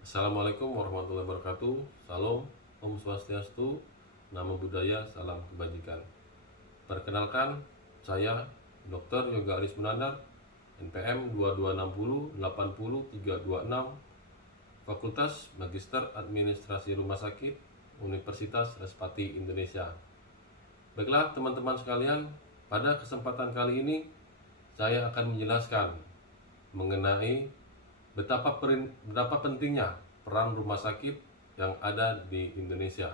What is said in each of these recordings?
Assalamualaikum warahmatullahi wabarakatuh. Salam, Om Swastiastu, Namo Buddhaya, Salam Kebajikan. Perkenalkan, saya Dr. Yoga Aris Munandar, NPM 2260 80326, Fakultas Magister Administrasi Rumah Sakit, Universitas Respati Indonesia. Baiklah teman-teman sekalian, pada kesempatan kali ini saya akan menjelaskan mengenai betapa pentingnya peran rumah sakit yang ada di Indonesia.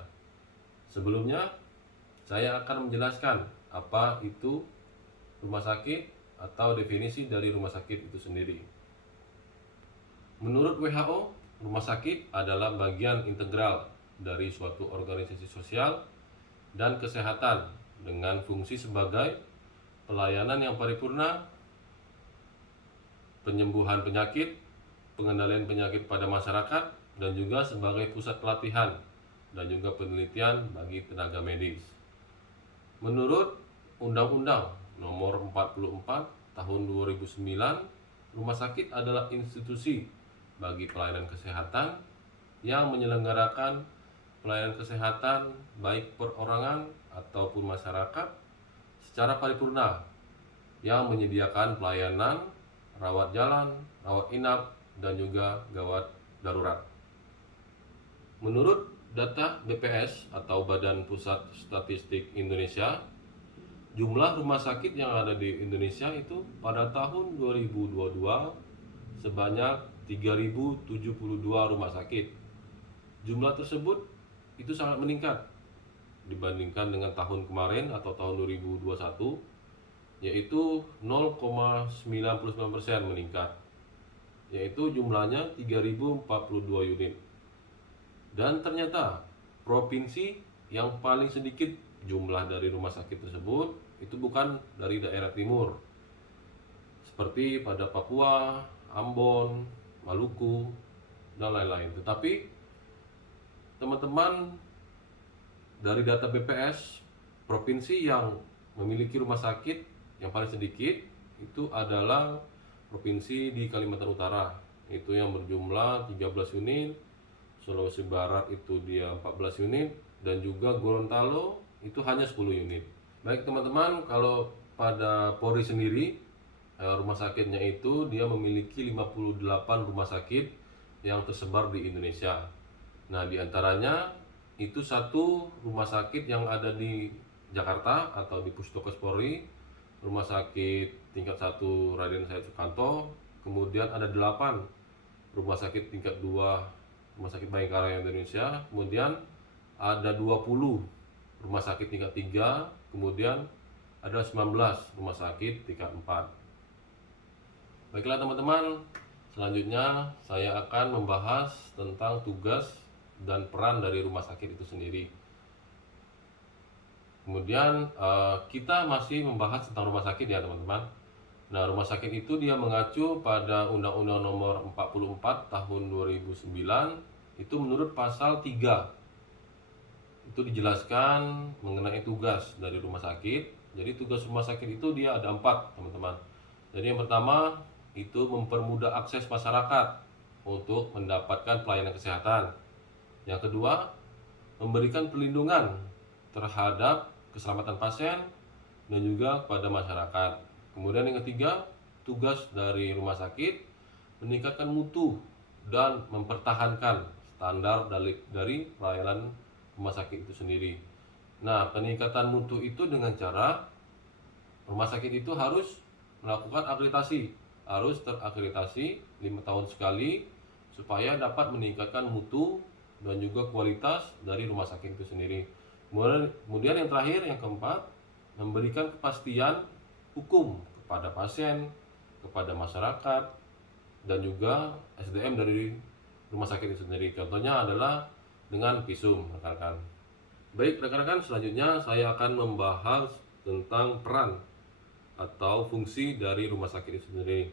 Sebelumnya, saya akan menjelaskan apa itu rumah sakit atau definisi dari rumah sakit itu sendiri. Menurut WHO, rumah sakit adalah bagian integral dari suatu organisasi sosial dan kesehatan dengan fungsi sebagai pelayanan yang paripurna, penyembuhan penyakit, pengendalian penyakit pada masyarakat, dan juga sebagai pusat pelatihan dan juga penelitian bagi tenaga medis. Menurut Undang-Undang Nomor 44 Tahun 2009, rumah sakit adalah institusi bagi pelayanan kesehatan yang menyelenggarakan pelayanan kesehatan baik perorangan ataupun masyarakat secara paripurna yang menyediakan pelayanan rawat jalan, rawat inap, dan juga gawat darurat. Menurut data BPS atau Badan Pusat Statistik Indonesia, jumlah rumah sakit yang ada di Indonesia itu pada tahun 2022 sebanyak 3.072 rumah sakit. Jumlah tersebut itu sangat meningkat dibandingkan dengan tahun kemarin atau tahun 2021, yaitu 0,99% meningkat, yaitu jumlahnya 3.042 unit. Dan ternyata provinsi yang paling sedikit jumlah dari rumah sakit tersebut itu bukan dari daerah timur seperti pada Papua, Ambon, Maluku, dan lain-lain. Tetapi teman-teman, dari data BPS, provinsi yang memiliki rumah sakit yang paling sedikit itu adalah provinsi di Kalimantan Utara, itu yang berjumlah 13 unit, Sulawesi Barat itu dia 14 unit, dan juga Gorontalo itu hanya 10 unit. Baik teman-teman, kalau pada Polri sendiri, rumah sakitnya itu dia memiliki 58 rumah sakit yang tersebar di Indonesia. Nah, diantaranya itu satu rumah sakit yang ada di Jakarta atau di Pusdokes Polri, Rumah Sakit tingkat 1 Raden Sajat Sukanto. Kemudian ada 8 rumah sakit tingkat 2 Rumah Sakit Bayangkara Indonesia. Kemudian ada 20 rumah sakit tingkat 3. Kemudian ada 19 rumah sakit tingkat 4. Baiklah teman-teman, selanjutnya saya akan membahas tentang tugas dan peran dari rumah sakit itu sendiri. Kemudian kita masih membahas tentang rumah sakit ya teman-teman. Nah, rumah sakit itu dia mengacu pada Undang-Undang Nomor 44 Tahun 2009. Itu menurut pasal 3 itu dijelaskan mengenai tugas dari rumah sakit. Jadi tugas rumah sakit itu dia ada 4 teman-teman. Jadi yang pertama itu mempermudah akses masyarakat untuk mendapatkan pelayanan kesehatan. Yang kedua, memberikan perlindungan terhadap keselamatan pasien dan juga kepada masyarakat. Kemudian yang ketiga, tugas dari rumah sakit meningkatkan mutu dan mempertahankan standar dari pelayanan rumah sakit itu sendiri. Nah, peningkatan mutu itu dengan cara rumah sakit itu harus melakukan akreditasi, harus terakreditasi 5 tahun sekali supaya dapat meningkatkan mutu dan juga kualitas dari rumah sakit itu sendiri. Kemudian yang terakhir, yang keempat, memberikan kepastian hukum kepada pasien, kepada masyarakat, dan juga SDM dari rumah sakit itu sendiri. Contohnya adalah dengan visum, rekan-rekan. Baik rekan-rekan, selanjutnya saya akan membahas tentang peran atau fungsi dari rumah sakit itu sendiri.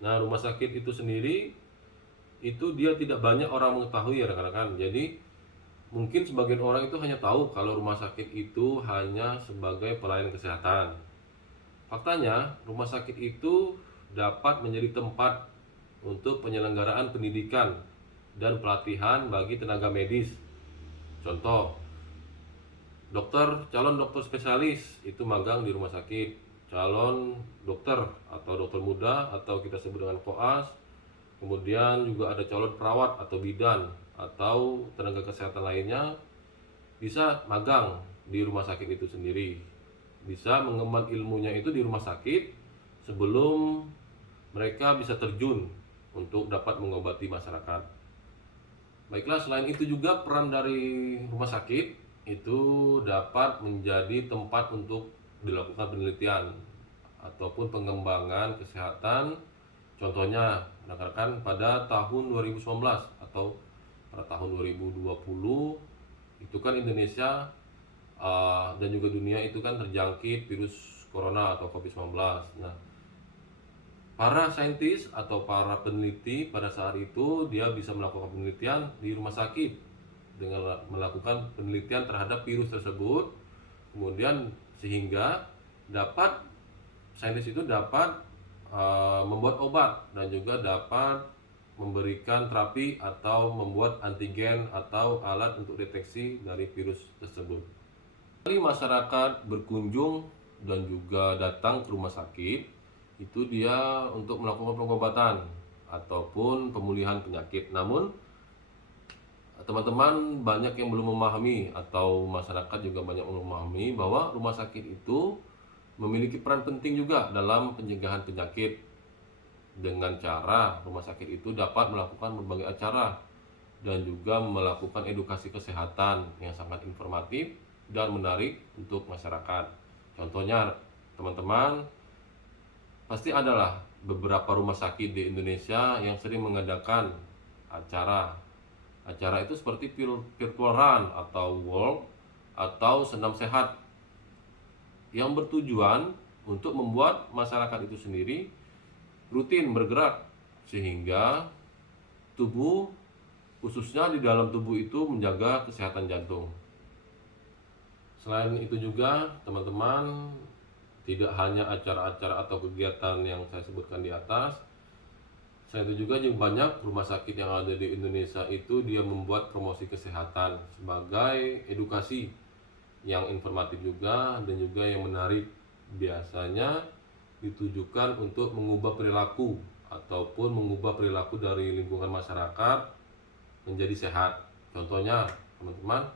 Nah, rumah sakit itu sendiri itu dia tidak banyak orang mengetahui ya rekan-rekan. Jadi mungkin sebagian orang itu hanya tahu kalau rumah sakit itu hanya sebagai pelayanan kesehatan. Faktanya, rumah sakit itu dapat menjadi tempat untuk penyelenggaraan pendidikan dan pelatihan bagi tenaga medis. Contoh, calon dokter spesialis itu magang di rumah sakit. Calon dokter atau dokter muda atau kita sebut dengan koas. Kemudian juga ada calon perawat atau bidan atau tenaga kesehatan lainnya bisa magang di rumah sakit itu sendiri. Bisa mengemban ilmunya itu di rumah sakit sebelum mereka bisa terjun untuk dapat mengobati masyarakat. Baiklah, selain itu juga peran dari rumah sakit itu dapat menjadi tempat untuk dilakukan penelitian ataupun pengembangan kesehatan. Contohnya, rekan-rekan, pada tahun 2019 atau pada tahun 2020 itu kan Indonesia dan juga dunia itu kan terjangkit virus corona atau COVID-19. Nah, para saintis atau para peneliti pada saat itu dia bisa melakukan penelitian di rumah sakit dengan melakukan penelitian terhadap virus tersebut, kemudian sehingga saintis itu dapat membuat obat dan juga dapat memberikan terapi atau membuat antigen atau alat untuk deteksi dari virus tersebut. Kali masyarakat berkunjung dan juga datang ke rumah sakit, itu dia untuk melakukan pengobatan ataupun pemulihan penyakit. Namun teman-teman banyak yang belum memahami atau masyarakat juga banyak belum memahami bahwa rumah sakit itu memiliki peran penting juga dalam pencegahan penyakit. Dengan cara rumah sakit itu dapat melakukan berbagai acara dan juga melakukan edukasi kesehatan yang sangat informatif dan menarik untuk masyarakat. Contohnya, teman-teman, pasti adalah beberapa rumah sakit di Indonesia yang sering mengadakan acara. Acara itu seperti virtual run atau walk atau senam sehat yang bertujuan untuk membuat masyarakat itu sendiri rutin bergerak sehingga tubuh, khususnya di dalam tubuh itu, menjaga kesehatan jantung. Selain itu juga teman-teman, tidak hanya acara-acara atau kegiatan yang saya sebutkan di atas, selain itu juga banyak rumah sakit yang ada di Indonesia itu dia membuat promosi kesehatan sebagai edukasi yang informatif juga dan juga yang menarik. Biasanya ditujukan untuk mengubah perilaku ataupun mengubah perilaku dari lingkungan masyarakat menjadi sehat. Contohnya, teman-teman,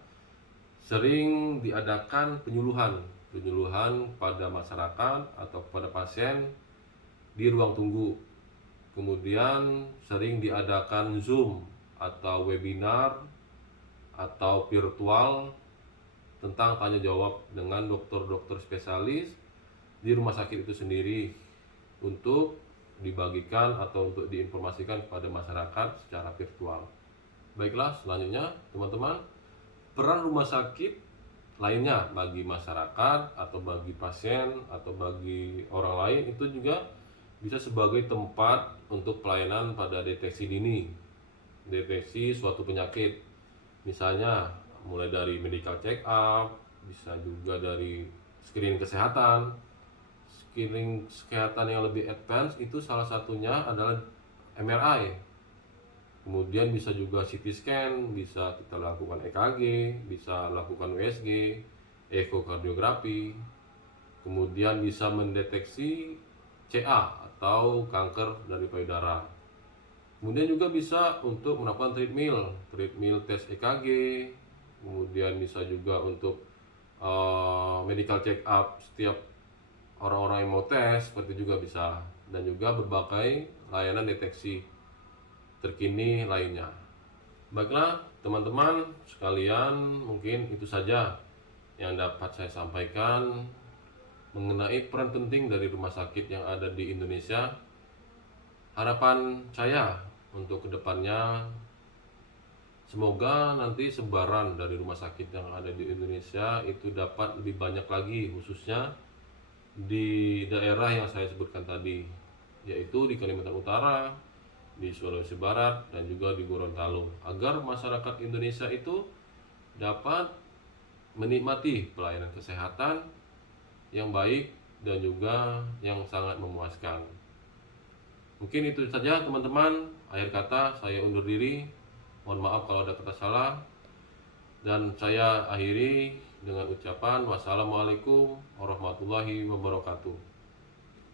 sering diadakan penyuluhan pada masyarakat atau pada pasien di ruang tunggu. Kemudian sering diadakan Zoom atau webinar atau virtual tentang tanya jawab dengan dokter-dokter spesialis di rumah sakit itu sendiri untuk dibagikan atau untuk diinformasikan kepada masyarakat secara virtual. Baiklah, selanjutnya teman-teman, peran rumah sakit lainnya bagi masyarakat atau bagi pasien atau bagi orang lain itu juga bisa sebagai tempat untuk pelayanan pada deteksi dini, deteksi suatu penyakit. Misalnya mulai dari medical check up, bisa juga dari screening kesehatan. Screening kesehatan yang lebih advance itu salah satunya adalah MRI. Kemudian bisa juga CT scan, bisa kita lakukan EKG, bisa lakukan USG, ekokardiografi. Kemudian bisa mendeteksi CA atau kanker dari payudara. Kemudian juga bisa untuk melakukan treadmill tes EKG. Kemudian bisa juga untuk medical check up setiap orang-orang yang mau tes, seperti juga bisa, dan juga berbagai layanan deteksi terkini lainnya. Baiklah teman-teman sekalian, mungkin itu saja yang dapat saya sampaikan mengenai peran penting dari rumah sakit yang ada di Indonesia. Harapan saya untuk kedepannya, semoga nanti sebaran dari rumah sakit yang ada di Indonesia itu dapat lebih banyak lagi, khususnya di daerah yang saya sebutkan tadi, yaitu di Kalimantan Utara, di Sulawesi Barat, dan juga di Gorontalo, agar masyarakat Indonesia itu dapat menikmati pelayanan kesehatan yang baik dan juga yang sangat memuaskan. Mungkin itu saja teman-teman. Akhir kata saya undur diri. Mohon maaf kalau ada kata salah. Dan saya akhiri dengan ucapan wassalamualaikum warahmatullahi wabarakatuh.